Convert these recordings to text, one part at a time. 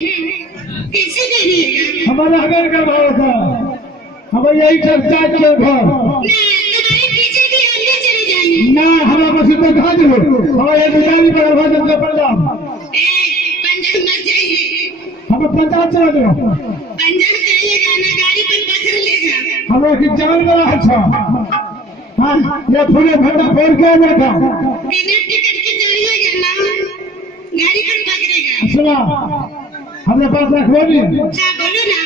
कैसे करिएगा? हमारा घर का भाव था, हमें यही चर्चा के घर तुम्हारे पीछे भी हमने चले जाने। ना हमारा बस इतना कहा दो हमारे निकाली पर भाजन का पंजाब पंजाब मत जाइए, हमें पंजाब चला दो पंजाब जाइएगा ना, गाड़ी पर पकड़ लेगा। हमें की जान बड़ा अच्छा। हाँ ये पूरे भट्टा फोड़ के बैठा बिना टिकट के जाइएगा ना, गाड़ी पर पकड़ेगा। सुना हमें पास रखो नहीं। हाँ बोलो ना।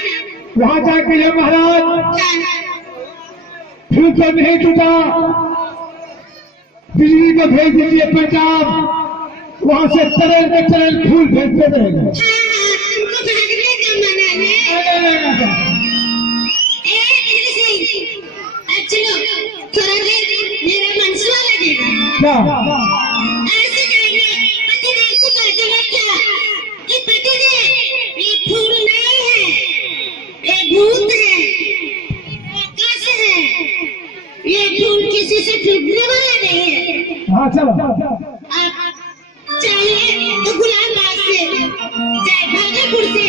वहाँ जाके ये महाराज फिर तो नहीं टूटा, बिजली को भेज दीजिए पंजाब, वहाँ से तरल में तरल फूल भेजते रहेगा। हमको भागने का मना है। चलो थोड़ा देर मेरा मनसुआ लगेगा। क्या ऐसे जाएंगे पतिदेव को कह देना क्या कि पतिदेव ये फूल नहीं है, ये भूत है, आकाश है, ये फूल किसी से टूटने वाला नहीं है। हाँ चलो आप चाहिए तो गुलामबाग से, चाहे भागलपुर से,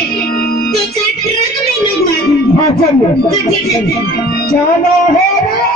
तो चाहे ट्रक में लगवा दूं। हाँ चलिए ठीक है। चलो है राजा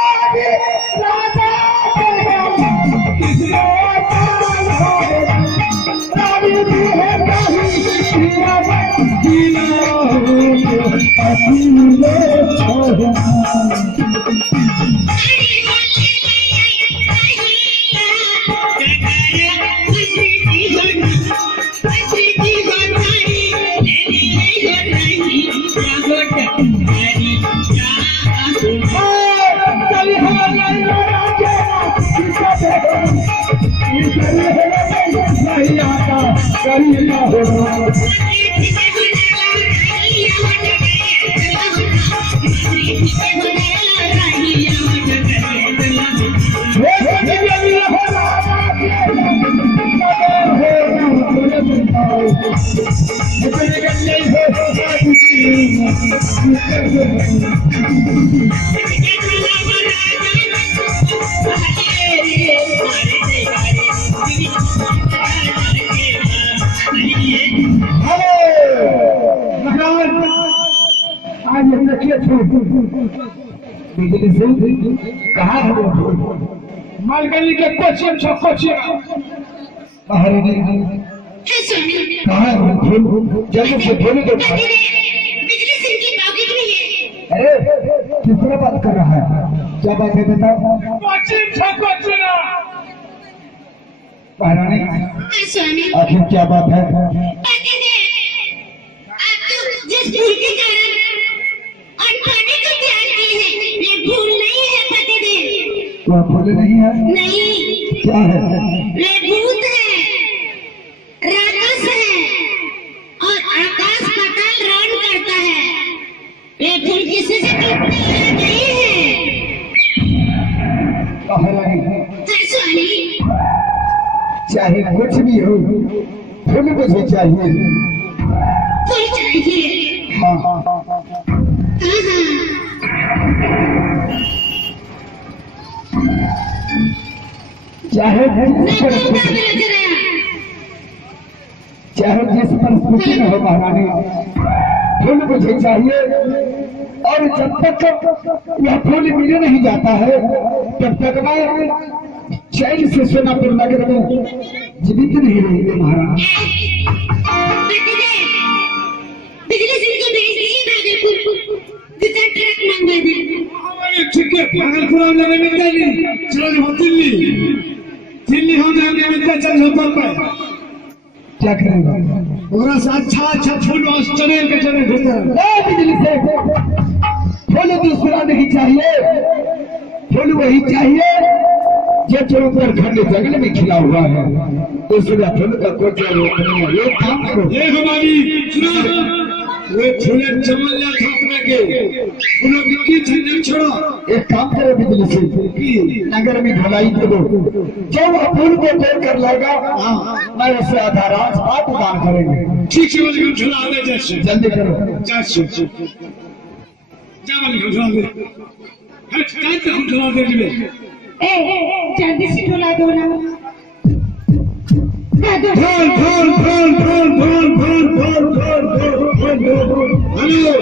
कहा मालगनी के क्वेश्चन छो क्वेश्चन बाहर है स्वामी, कहा जल्दी से बोले तो बिजली सिंह की पॉकेट में है। अरे किसने बात कर रहा है, क्या बात है बताओ। क्वेश्चन छो क्वेश्चन महारानी है स्वामी, आखिर क्या बात है। पतिदेव आप तो जिस फूल के कारण और पानी को प्यार किए हैं, ये फूल नहीं है पतिदेव। तो आप बोले नहीं है, नहीं, क्या है। ये भूत है, राक्षस है, और आकाश पाताल रौन करता है। ये फूल किसी से टूटने वाला नहीं है। महारानी है स्वामी, चाहे कुछ भी हो फूल मुझे चाहिए। फूल चाहिए। हाँ हाँ चाहे जिस परिस्थिति में हो महारानी, फूल मुझे चाहिए। और जब तक यह फूल मिले नहीं जाता है तब तक मैं चैन से सोनापुर नगर में जीवित नहीं रहेंगे महाराज। बिजली सिंह को भेज दिए भागलपुर, दूसरा ट्रक मंगवा दे। ठीक है भागलपुर हम लोग मिलते नहीं, चलो हम दिल्ली हम जाएंगे मिलते चल पर क्या करेगा पूरा सा अच्छा फूल चले के चले बिजली से फूल दूसरा नहीं चाहिए, फूल वही चाहिए जो चौकर खंड जंगल में खिला हुआ है। दूसरा फूल का कोई रोक नहीं है। ये काम करो, ये हमारी चुनाव वे फूले चमन या खातमे के फूलों की झंझट छोड़ो। एक काम करो बिजली से नगर में ढलाई करो, जो वो फूल को तोड़ कर लाएगा मैं उससे आधा रात बात दान करेंगे। ठीक है झुला दे, जैसे जल्दी करो झुला दे, जल्दी से ढुला दो ना। ढोल ढोल ढोल ढोल ढोल ढोल ढोल ढोल ढोल ढोल हेलो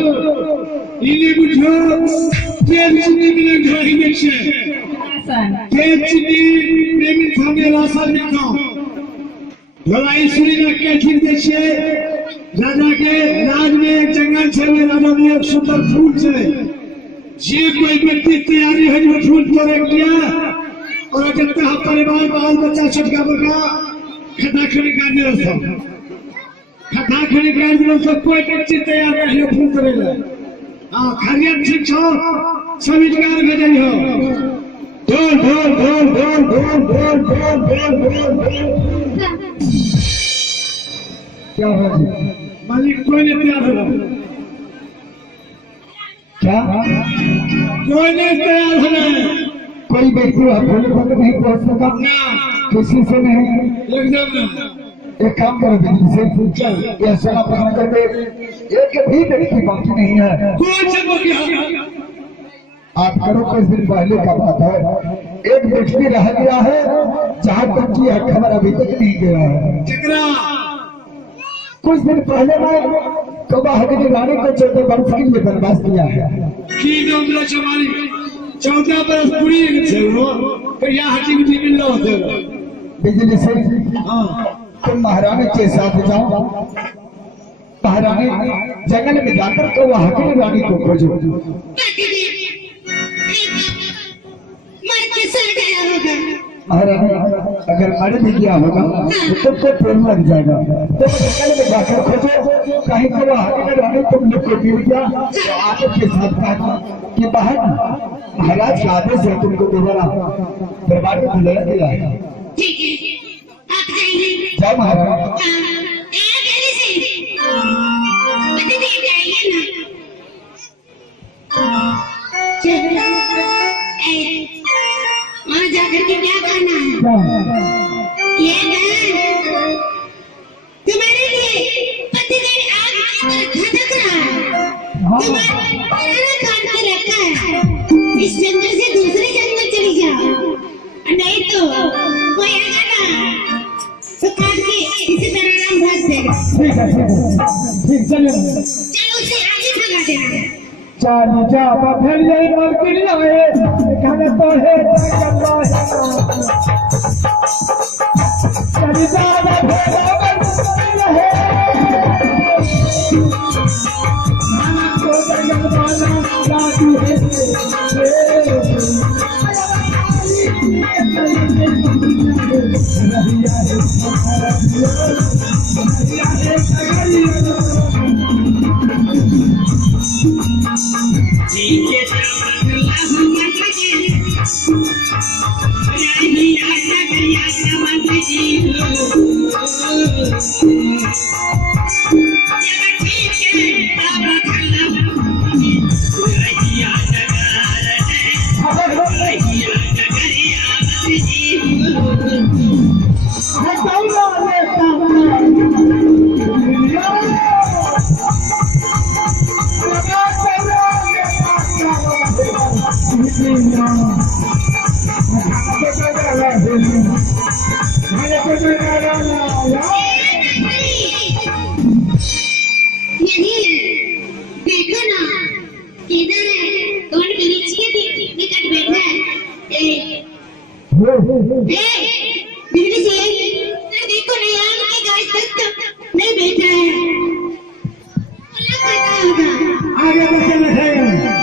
इन्हें बुझो तेल चिनी बिना घाही में छे तेल चिनी प्रेमी थाने रासा लिखा लड़ाई सुनी ना क्या ठीक देखे राजा के राज में एक जंगल छे राजा में एक सुंदर फूल छे जे कोई व्यक्ति तैयारी है जो फूल तोड़े किया और अगर तो परिवार बाल बच्चा छोटका बड़ा खता खड़ी काटने रहा खता खड़ी काटने रहा कोई व्यक्ति तैयार नहीं है फूल तोड़ेगा हाँ खरियत ठीक छो समितिकार भेजई हो ढोल ढोल ढोल ढोल ढोल ढोल ढोल ढोल ढोल क्या हो मालिक कोई नहीं तैयार हो क्या कोई नहीं तैयार हो कोई व्यक्ति भोले तक नहीं पहुंच सका किसी से नहीं एकदम एक काम करो दिल्ली से यह सोना पकड़ करके एक भी व्यक्ति बाकी नहीं है आप करो कुछ दिन पहले का बात है एक व्यक्ति रह गया है जहाँ तक की यह खबर अभी तक नहीं गया है कुछ दिन पहले मैं कबा हकीकी रानी को 14 वर्ष के लिए बर्बाद किया है 14 बरस पूरी तो यहाँ हकीकी मिल रहा होते बिजली से तुम महारानी के साथ जाओ महारानी जंगल में जाकर तो वह हकीकी रानी को खोजो महारानी अगर मर भी गया होगा तो तुमको प्रेम लग जाएगा तो जंगल में जाकर खोजो कहीं तो वह हकीकी रानी तुम लोग को मिल गया तो आदत के साथ कहा कि बाहर महाराज का आदेश है तुमको दोबारा दरबार में बुलाया गया है ठीक है आप जाइए जाओ महाराज वहाँ जाकर के क्या करना है ये तुम्हारे लिए पतिदेव आग धधक रहा है तुम्हारा काट के रखा है इस जंगल से दूसरे जंगल चली जाओ नहीं तो कोई आएगा ना तो काट के इसी तरह नाम भाग देगा ठीक चलो उसे आगे भगा देना चालू जा फिर यही मन के लिए खाने तो है चली जा देखो ना इधर कौन बिलीच के निकट बैठा है बिजली से देखो ना यार के गाय तक नहीं बैठा है क्या करता होगा आगे बढ़ते हैं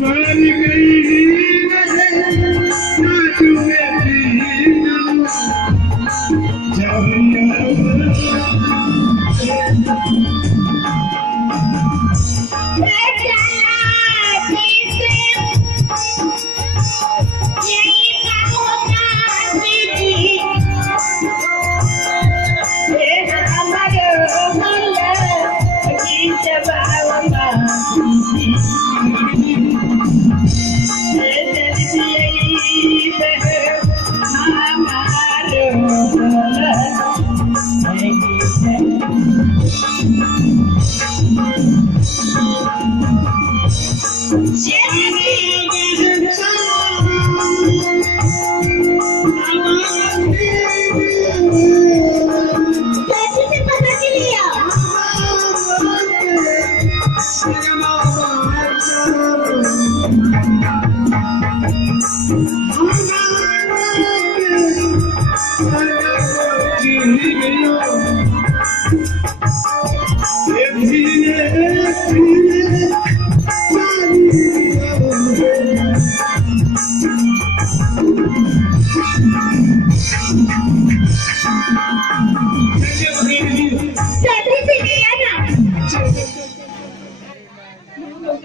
सारी गई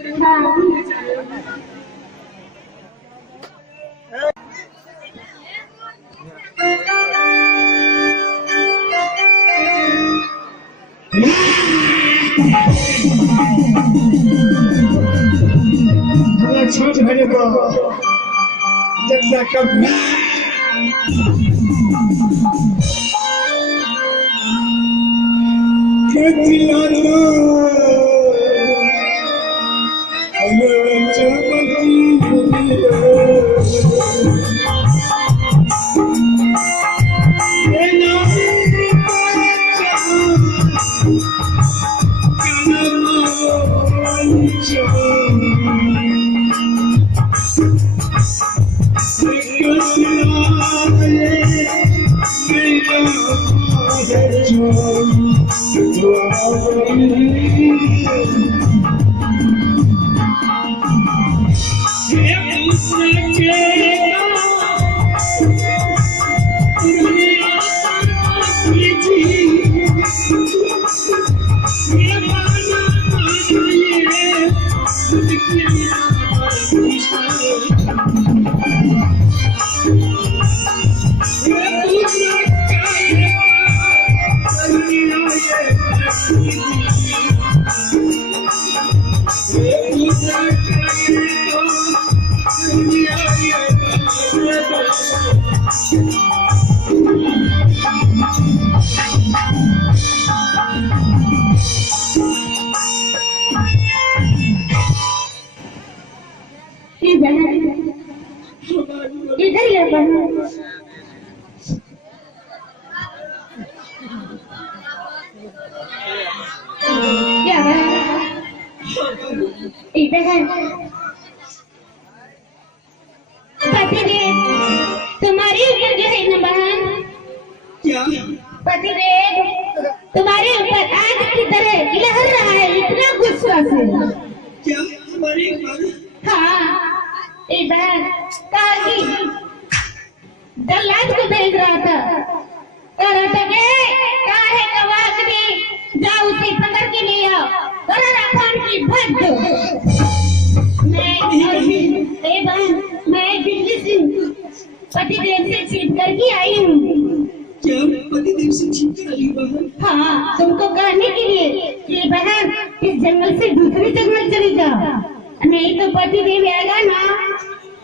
ना तुम्हें छोट भेजे तो जैसा कब इधर ये बना क्या है इधर है पतिदेव तुम्हारी ऊपर जो है ना बहन क्या पतिदेव तुम्हारे ऊपर आग की तरह लहर रहा है इतना गुस्सा से क्या हमारे ऊपर हाँ इधर काजी जल्लाद को भेज रहा था और काहे कवाक भी जाओ उसे पकड़ के ले आओ और राफान की भर दो मैं दिल्ली से पतिदेव से छिप करके आई हूँ क्या पतिदेव से छिप कर आई बहन हाँ तुमको कहने के लिए कि बहन इस जंगल से दूसरे जंगल चली जाओ नहीं तो पतिदेव आएगा ना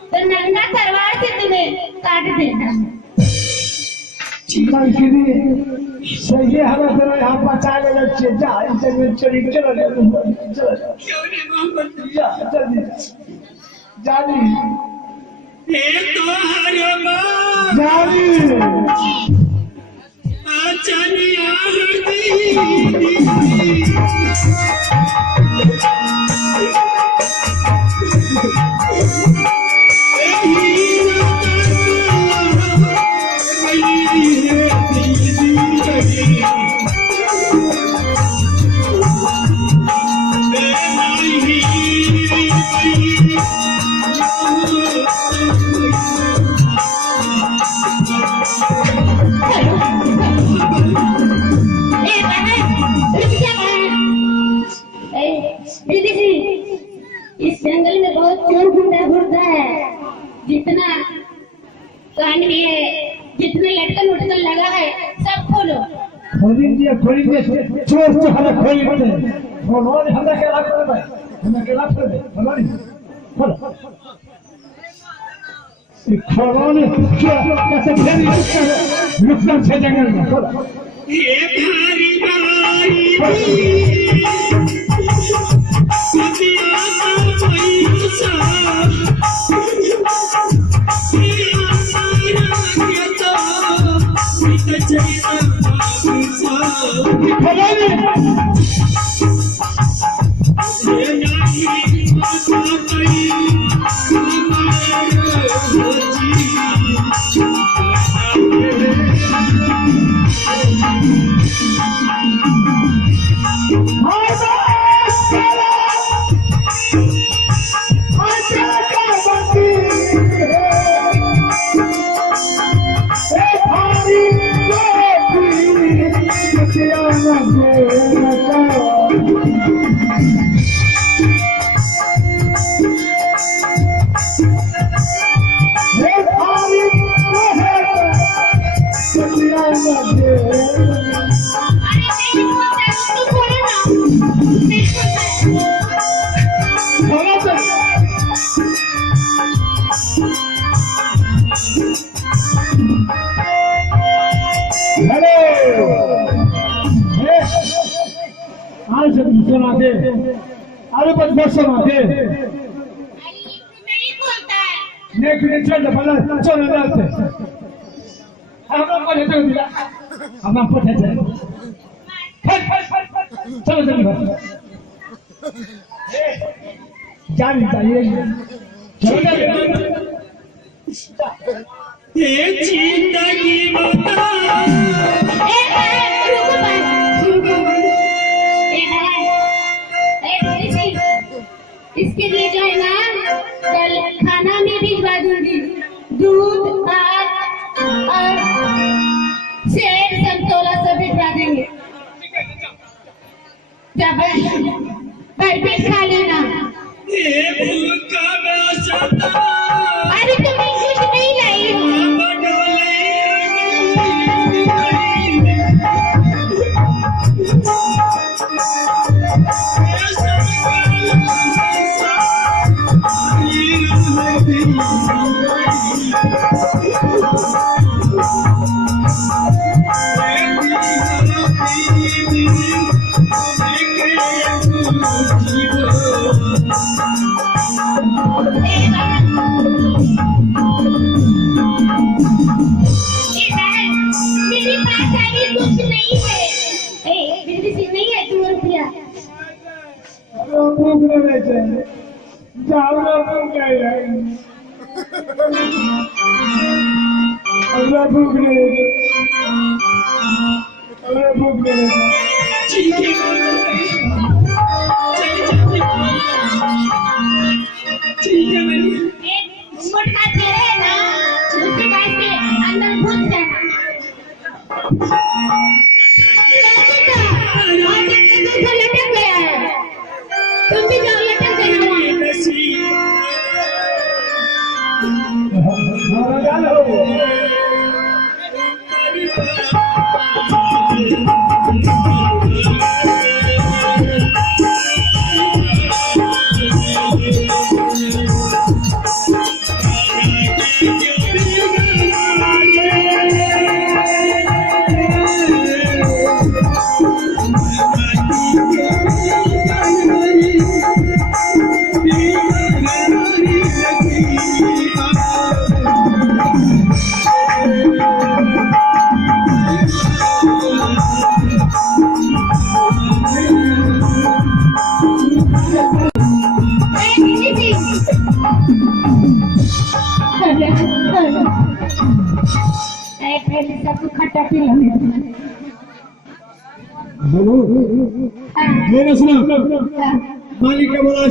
तो नंगा तलवार से तुम्हें काट देगा सही हमें तेरा यहाँ बचा ले बच्चे जा इसे में चली चलो चलो क्यों नहीं मोहम्मद जा जल्दी जानी हे तो हरे मां जानी आचार्य हृदय चोर गुंडा घूमता है, जितना कान में है, जितने लटकन उटकन लगा है, सब खोलो। खोली दिए चोर से हमें खोली दे खोलो नहीं हमें क्या कर भाई हमें क्या कर दे खोलो नहीं खोलो ये खोलो नहीं क्या कैसे फिर नुकसान से जंगल में खोलो ये भारी भारी सदिया का पैसा ये हमारा क्या तो चैता खोलो नहीं ये नहीं माता कई अरे बस बस समाते नहीं बोलता है। नेक चल भला चल जाते हम को लेते दिला हम को लेते चलो जल्दी जान चाहिए चलो ये जिंदगी बता इसके लिए जो है ना कल खाना में भिजवा दूंगी, दूध भात और सेब संतोला सब भिजवा देंगे। जब भरपेट खा लेना। ये भूखा बेसता अरे तुम्हें कुछ नहीं लाई हो। मेरे पास अभी कुछ नहीं है। मेरे पास नहीं है 2 रुपया। भूख नहीं चाहिए जाओ ना भूख अल्लाह भूख नहीं अल्लाह भूख नहीं मोटा तेरे है ना, उसके बाद से अंदर घुस जाना। और दूसरा लटक गया है, तुम भी जाओ लटक गया। सबको खट्टा पी लो। हेलो मेरा सुना मालिक का बोला